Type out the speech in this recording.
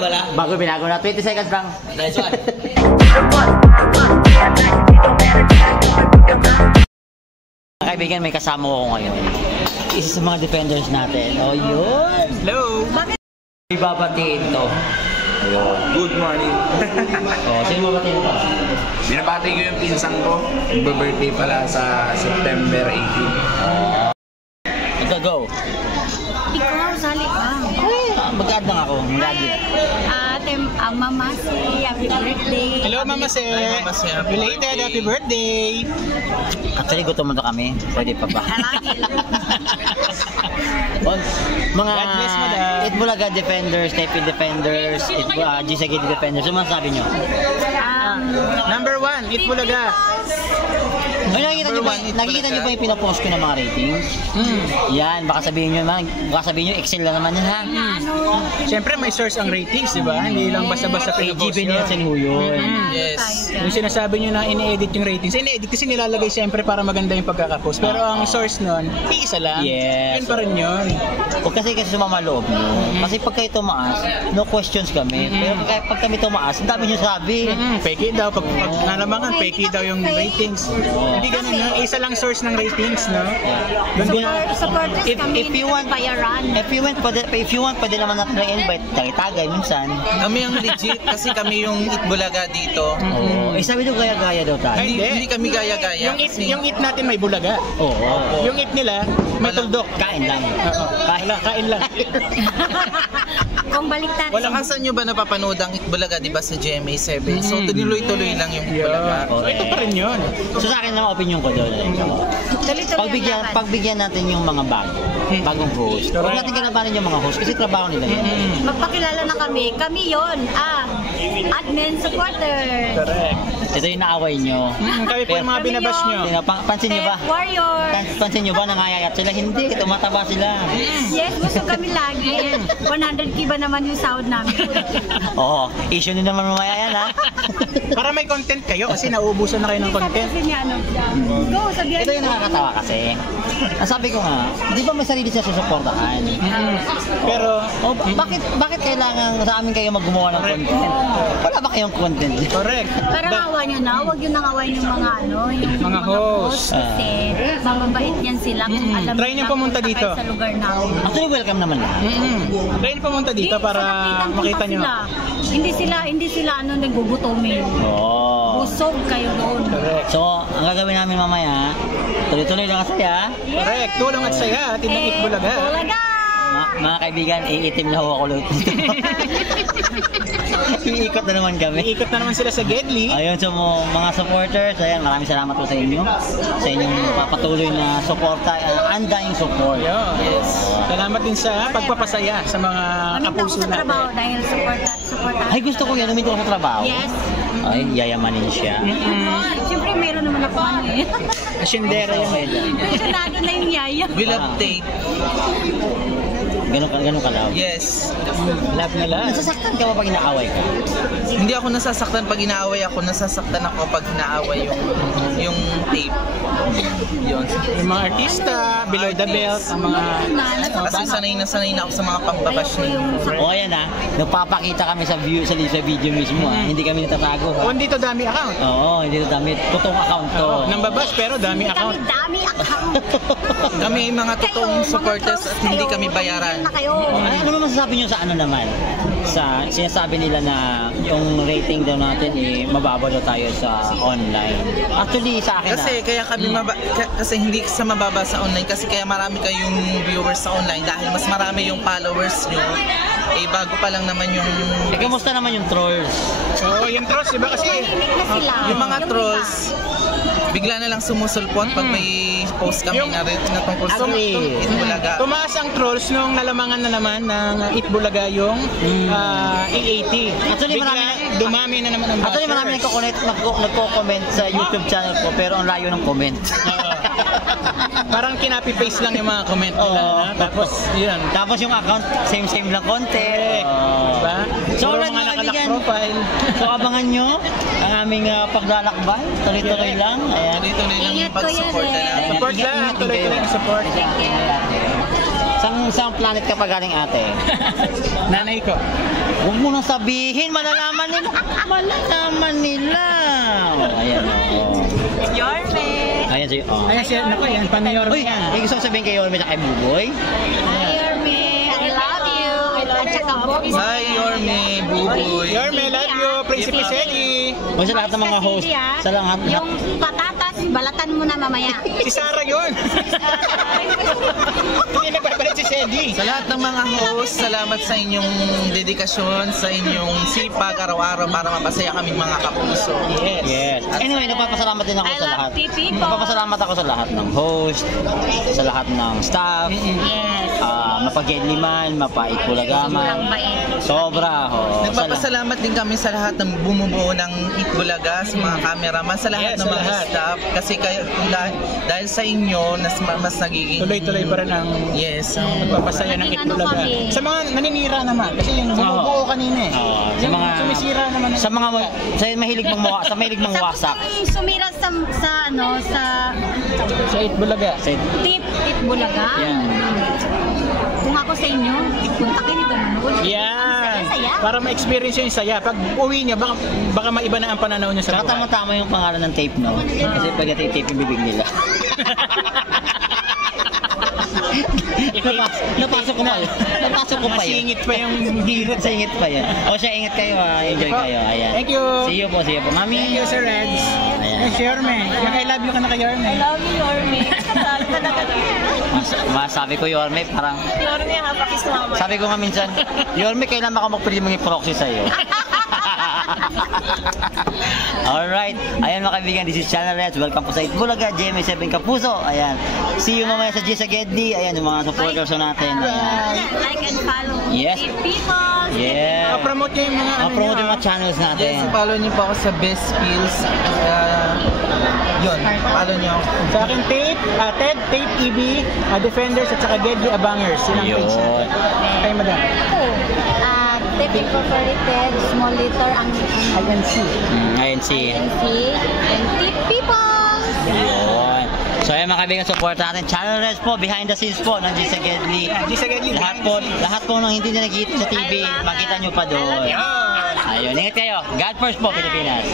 wala. Bago binago na. 20 seconds lang. Nice one. Mga kaibigan, may kasama ko ngayon. Isa sa mga defenders natin. Oh, yun. Hello. Ibabatiin to. Ayun. Good morning. Oh, sino mabatiin to? Binabati ko yung pinsang ko. Nagbe-birthday pala sa September 18. Go. Ikaw, sali ka. Mag-add lang ako. Mag-add. Mama Si, happy birthday. Hello, Mama Si. Belated, happy birthday. Actually, gutom na kami. Pwede pa ba? Mga God bless mo daw. Itbulaga defenders, Tepi defenders, Gisagid defenders. Ano masasabi nyo? Number 1, Itbulaga. Ay, nakikita nyo ba yung pinapost ko ng mga ratings? Yan, baka sabihin nyo, Excel lang naman yan ha. Siyempre, may source ang ratings, di ba? Hindi lang basta-basta pinapost AGB Nielsen ho yun. Yes. Yung sinasabi nyo na ini-edit yung ratings, ini-edit kasi nilalagay siyempre para maganda yung pagkakapost. Pero ang source nun, isa lang. Yes. Yun pa rin yun. O kasi sumama loob nyo. Kasi pag kayo tumaas, no questions kami. Pero pag kami tumaas, ang dami nyo sabi. Peki daw, pag nalamangan, peki daw yung ratings. Hindi ganun yun. Isa lang source ng ratings, no? Supporters kami, If you want, bayaran. if you want, pwede naman natin i-invite. Tagay-tagay minsan. Kami yung legit kasi kami yung Itbulaga dito. Oo. Sabi daw gaya-gaya daw tayo. Hindi kami gaya-gaya. Yung it natin may bulaga. Oo. Yung it nila, may tuldok. Kain lang. Kain lang. Kung baliktad. Kasan nyo ba napapanood ang Itbulaga, di ba, sa GMA7? So, tuloy-tuloy lang yung Itbulaga. So, ito pa rin yun. So sa akin naman opinion ko doon. Pagbigyan natin yung mga bagong host. Huwag natin kalabanin yung mga host kasi trabaho nila yan. Magpakilala na kami. Kami yon admin supporter. Correct. Ito yung naaway nyo. Kami po yung mga binabash nyo. Pansin nyo ba? Warrior. Pansin nyo ba nangayayat sila? Hindi, tumataba sila. Yes, gusto kami lagi. 100k ba naman yung sahod namin? Oo, issue nyo naman mamaya yan ha. Para may content kayo kasi nauubusan na kayo ng content. Kasi niya go, sabihan Ito yung nakakatawa kasi. Ang sabi ko nga, di ba may sarili siya susuportahan? Pero, bakit kailangan sa amin kayo maggumawa ng content? Wala ba kayong content? correct. Parang awa nyo na, huwag yun nang awain yung mga yung Mga host. Kasi mababait yan sila kung alam Try nyo pumunta dito. sa lugar namin. Actually, welcome naman lang. Try nyo pumunta dito para makita nyo. Hindi sila nagugutomin. Oo. Busog kayo doon. Correct. So, ang gagawin namin mamaya, tuloy-tuloy lang kasaya. Correct. Tulong at saya. Tinang Itbulaga. Bulaga! Mga kaibigan, iitim na ho ako ulit. Iikot na naman kami. Iikot na naman sila sa Gedli. Ayun, so mga supporters, ayan, maraming salamat po sa inyo. Sa inyong patuloy na suporta, undying support. Yes. Salamat din sa pagpapasaya sa mga kapuso sa natin. trabaho dahil support. Ay, gusto ko yan, uminto ako sa trabaho. Yes. Ay, yayamanin siya. Siyempre meron naman ako Asyendera yung medyo. Pensionado na yung yaya. We love tape. Ganun ka lang. Yes. Love na love. Nasasaktan ka ba pag inaaway ka? Hindi ako nasasaktan pag inaaway ako. Nasasaktan ako pag inaaway yung tape. Yun. Yung mga artista, below the belt, ang mga... Kasi sanay na ako sa mga pambabash ninyo. O ayan ha, nagpapakita kami sa video mismo ha. Hindi kami natatago ha. O, hindi to dami account. Oo, hindi to damit. Totoong account to. Nambabash pero dami account. Dami account. Kami mga totoong supporters at hindi kami bayaran. Ano naman masasabi nyo sa ano naman? Sa sinasabi nila na yung rating daw natin mababa daw tayo sa online. Actually sa akin Kaya kami kasi hindi sa mababa sa online kasi kaya marami kayong viewers sa online dahil mas marami yung followers nyo. Bago pa lang naman yung... kamusta naman yung trolls? Oo, yung trolls, diba kasi... Yung mga trolls, bigla na lang sumusulpot pag may post kami na tungkol sa Itbulaga. Tumaas ang trolls nung nalamangan na naman ng Itbulaga yung E80. Actually, dumami na naman ang bashers. Actually, marami nagko-comment sa YouTube channel ko pero ang layo ng comment. Parang kinapi-paste lang yung mga comment nila. Tapos, yun. Tapos yung account, same lang konti. Diba? So, Puro alright mga mga nakalak kaibigan. profile. So, abangan nyo ang aming paglalakbay. Tuloy-tuloy lang. Ayan. Tuloy-tuloy lang yung Ingat ko yan pag-support na namin. Support lang. Tuloy-tuloy ang support. Thank you. Saan planet ka pa galing, ate? Nanay ko. Huwag mo nang sabihin, malalaman nila. Malalaman nila. Oh, ayan, oh. Yorme. Ayan, si, oh. Ayan siya, naku yan, panayor Uy, yan. may gusto ko sabihin kay Yorme at kay Buboy? Hi, Yorme. I love you. At saka Bobby. Hi, Yorme, Buboy. Yorme, love you, Prinsipe Sedi. O sa lahat ng mga host, sa lahat Yung patatas, balatan mo na mamaya. Si Sarah yun. Hindi nagbabalit si Sedi. Sa lahat ng mga host, salamat sa inyong dedikasyon, sa inyong sipag araw-araw para mapasaya kaming mga kapuso. Yes. Anyway, nagpapasalamat din ako I sa love lahat. people. Nagpapasalamat ako sa lahat ng host, sa lahat ng staff, Yes. mapagyailiman, mapait pulagaman. Sobrang bait. Sobra. Oh, Nagpapasalamat din kami sa lahat ng bumubuo ng Itbulaga, sa mga cameraman, sa lahat Yes, ng sa mga lahat. staff. Kasi kayo, dahil sa inyo, mas nagiging... Tuloy-tuloy pa rin ang Yes. pagpapasaya ng Naging ano Itbulaga. kami. Sa mga naninira naman, kasi yung bumubuo kanina eh. sa Yung mga sumisira naman. sa mga mahilig mang wasak. Sumira sa ano, sa Sa Itbulaga. tip Bulaga. Yan. Kung ako sa inyo, punta kayo dito manood. Yan. Saya. Para ma-experience yung saya. Pag uwi niya, baka maiba na ang pananaw niya sa Saka buhay. tama-tama yung pangalan ng tape, no? Kasi pag tape yung bibig nila. Napasok ko pa. Napasok ko pa yun. Masingit pa yung hirit. Singit pa yan. O siya, ingat kayo ha. Enjoy kayo. Ayan. Thank you. See you po, Mami. Thank you, Sir Reds. Ayan. Yes, Yorme. Yung I love you ka na kay Yorme. Love you, Yorme. Kasal ka na Sabi ko, Yorme, parang... Yorme, hapakis mama. Sabi ko nga minsan, Yorme, kailan ako magpili mga proxy sa'yo? Alright. Ayan mga kaibigan, this is Channel Reds. Welcome po sa Itbulaga, GMA7 Kapuso. Ayan. See you mamaya sa Gisa Gedli. Ayan, yung mga supporters natin. Ayan. Like and follow. Yes. Keep people. Yeah. Promote niyo yung mga Promote yung mga channels natin. Yes, follow niyo po ako sa Best Pills. Yun, follow niyo ako. Sa akin, Ted, Tape EB, Defenders, at saka Gedli Abangers. Yun ang page Yun. natin. Ay, madam. Tip Incorporated, small letter ang INC. INC. INC, and tip people. Yun. So ayan mga kaibigan, support natin. Channel Reds po, behind the scenes po ng Gisa Gedli. Gisa Gedli. Lahat po ng hindi na nakikita sa TV, makita nyo pa doon. Ayun, ingat kayo. God first po, Pilipinas.